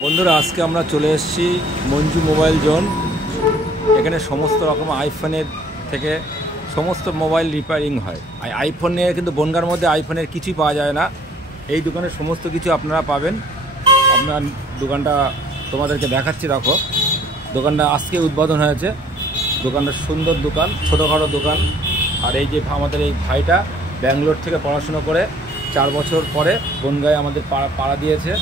বন্ধুরা আজকে আমরা চলে এসেছি মঞ্জু মোবাইল জোন। এখানে সমস্ত রকম আইফোনের থেকে সমস্ত মোবাইল রিপেয়ারিং হয়। আইফোন নিয়ে কিন্তু বনগাঁর মধ্যে আইফোনের কিছুই পাওয়া যায় না। এই দোকানে সমস্ত কিছু আপনারা পাবেন। আপনার দোকানটা তোমাদেরকে দেখাচ্ছি, রাখো। দোকানটা আজকে উদ্বোধন হয়েছে। দোকানটা সুন্দর দোকান, ছোটোখাটো দোকান। আর এই যে আমাদের এই ভাইটা ব্যাঙ্গালোর থেকে পড়াশুনো করে 4 বছর পরে বনগাঁয় আমাদের পাড়া দিয়েছে।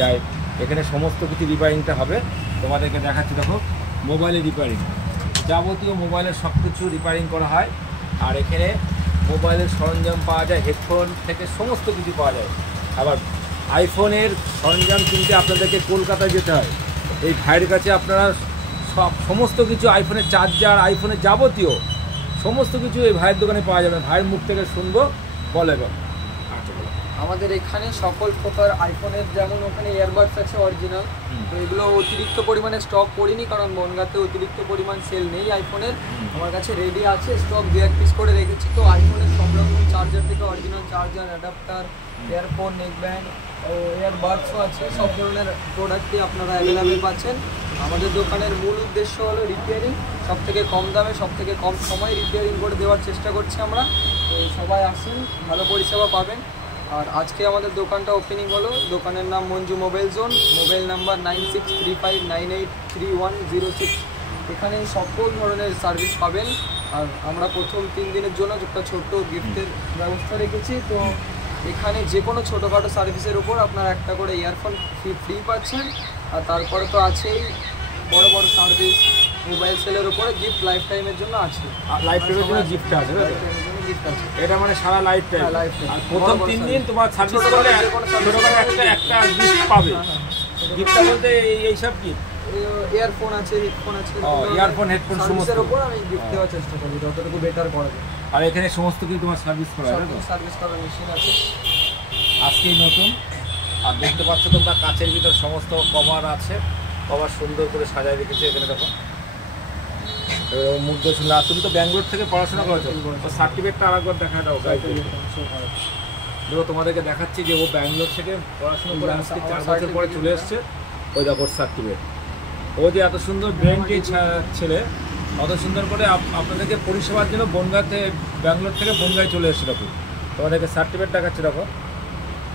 যাই এখানে সমস্ত কিছু রিপেয়ারিংটা হবে, তোমাদেরকে দেখাচ্ছি। দেখো, মোবাইলের রিপেয়ারিং, যাবতীয় মোবাইলের সব কিছু রিপেয়ারিং করা হয়। আর এখানে মোবাইলের সরঞ্জাম পাওয়া যায়, হেডফোন থেকে সমস্ত কিছু পাওয়া যায়। আবার আইফোনের সরঞ্জাম কিনতে আপনাদেরকে কলকাতায় যেতে হয়। এই ভাইয়ের কাছে আপনারা সমস্ত কিছু, আইফোনের চার্জার, আইফোনের যাবতীয় সমস্ত কিছু এই ভাইয়ের দোকানে পাওয়া যাবে। ভাইয়ের মুখ থেকে শুনবো, বলে আমাদের এখানে সকল প্রকার আইফোনের, যেমন ওখানে ইয়ারবাডস আছে অরিজিনাল, তো এগুলো অতিরিক্ত পরিমাণে স্টক করিনি, কারণ বনগাঁতে অতিরিক্ত পরিমাণ সেল নেই আইফোনের। আমার কাছে রেডি আছে স্টক, 2-1 পিস করে রেখেছি। তো আইফোনের সব রকম চার্জার থেকে original charger, adapter, earphone, neckband ও ইয়ারবাডসও আছে। সব ধরনের প্রোডাক্টই আপনারা অ্যাভেলেবেল পাচ্ছেন। আমাদের দোকানের মূল উদ্দেশ্য হলো রিপেয়ারিং, সব থেকে কম দামে, সব থেকে কম সময়ে রিপেয়ারিং করে দেওয়ার চেষ্টা করছি আমরা। তো সবাই আসুন, ভালো পরিষেবা পাবেন। আর আজকে আমাদের দোকানটা ওপেনিং হলো। দোকানের নাম Manju mobile zone, mobile number 9635983106। এখানে সকল ধরনের সার্ভিস পাবেন। আর আমরা প্রথম 3 দিনের জন্য একটা ছোট্ট গিফটের ব্যবস্থা রেখেছি। তো এখানে যে কোনো ছোটোখাটো সার্ভিসের উপর আপনারা একটা করে ইয়ারফোন ফ্রি পাচ্ছেন। আর তারপরে তো আছেই বড় বড় সার্ভিস, মোবাইল সেলের উপরে গিফট লাইফ টাইমের জন্য আছে। লাইফ টাইমের জন্য গিফট আছে, এটা মানে সারা লাইফ টাইম। আর প্রথম 3 দিন তোমার সার্ভিস করলে একটা গিফট পাবে। গিফটটা বলতে এইসব গিফট, ইয়ারফোন আছে, হেডফোন আছে, ইয়ারফোন, হেডফোন সমস্ত উপর আমি গিফট দেওয়ার চেষ্টা করি যতটুকু বেটার করা যায়। আর এখানে সমস্ত কিছু তোমার সার্ভিস করা হয়, সার্ভিস করার মেশিন আছে। আজকেই নতুন। আর দেখতে পাচ্ছ তোমরা কাচের ভিতর সমস্ত কভার আছে, কভার সুন্দর করে সাজায় রেখেছে। এখানে দেখো, মুগ্ধ শুনলা। তুমি তো ব্যাঙ্গালোর থেকে পড়াশোনা করেছো, তো সার্টিফিকেটটা আরেকবার দেখা দাও। দেখো, তোমাদেরকে দেখাচ্ছি যে ও ব্যাঙ্গালোর থেকে পড়াশোনা করে আজকে 4 বছর পরে চলে এসছে। ওই দেখো সার্টিফিকেট। ও যে এত সুন্দর ব্রেনটি ছেলে, অত সুন্দর করে আপনাদেরকে পরিষেবার জন্য ব্যাঙ্গালোর থেকে বনগাঁয় চলে এসছে। দেখো, তোমাদেরকে সার্টিফিকেট দেখাচ্ছে। দেখো,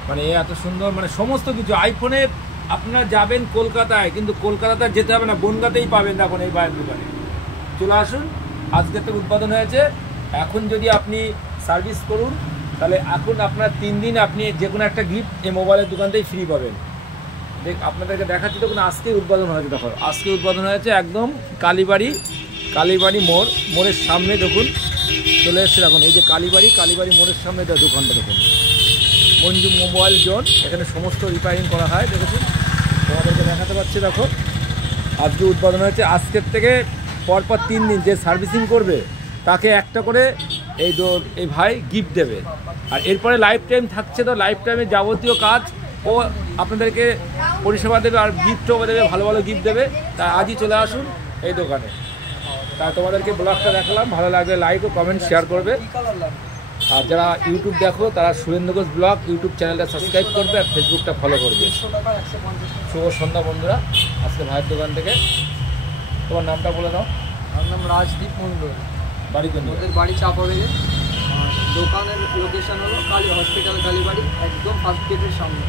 মানে এত সুন্দর, মানে সমস্ত কিছু আইফোনের। আপনারা যাবেন কলকাতায়, কিন্তু কলকাতাতে যেতে হবে না, বনগাঁতেই পাবেন। এখন এই বাইরের দোকানে চলে আসুন। আজকে তো উদ্বোধন হয়েছে। এখন যদি আপনি সার্ভিস করুন, তাহলে এখন আপনার 3 দিন আপনি যে কোনো একটা গিফট এই মোবাইলের দোকানতেই ফ্রি পাবেন। আপনাদেরকে দেখাচ্ছি। দেখুন, আজকে উদ্বোধন হয়েছে। দেখো, আজকে উদ্বোধন হয়েছে একদম কালীবাড়ি মোড়ের সামনে। দেখুন, চলে এসছে। এখন এই যে কালীবাড়ি মোড়ের সামনে দোকানটা দেখুন, মঞ্জু মোবাইল জোন। এখানে সমস্ত রিপেয়ারিং করা হয়। দেখেছেন, তোমাদেরকে দেখাতে পাচ্ছি। দেখো, আজকে উদ্বোধন হয়েছে। আজকের থেকে পরপর 3 দিন যে সার্ভিসিং করবে তাকে একটা করে এই ভাই গিফট দেবে। আর এরপরে লাইফ টাইম থাকছে। তো লাইফ টাইমে যাবতীয় কাজ ও আপনাদেরকে পরিষেবা দেবে, আর গিফটও দেবে, ভালো ভালো গিফট দেবে। তাই আজই চলে আসুন এই দোকানে। তাই তোমাদেরকে ব্লগটা দেখালাম, ভালো লাগলে লাইক ও কমেন্ট শেয়ার করবে। আর যারা ইউটিউব দেখো তারা সুরেন্দ্র ঘোষ ব্লগ ইউটিউব চ্যানেলটা সাবস্ক্রাইব করবে, আর ফেসবুকটা ফলো করবে। শুভ সন্ধ্যা বন্ধুরা, আজকে ভাইয়ের দোকান থেকে। তোমার নামটা বলে দাও। আমার নাম রাজদীপ মণ্ডল। বাড়ি কোন? ওদের বাড়ি চাপাবেগে। দোকানের লোকেশন হলো কালী হসপিটাল, কালীবাড়ি, একদম ফার্স্ট গেটের সামনে।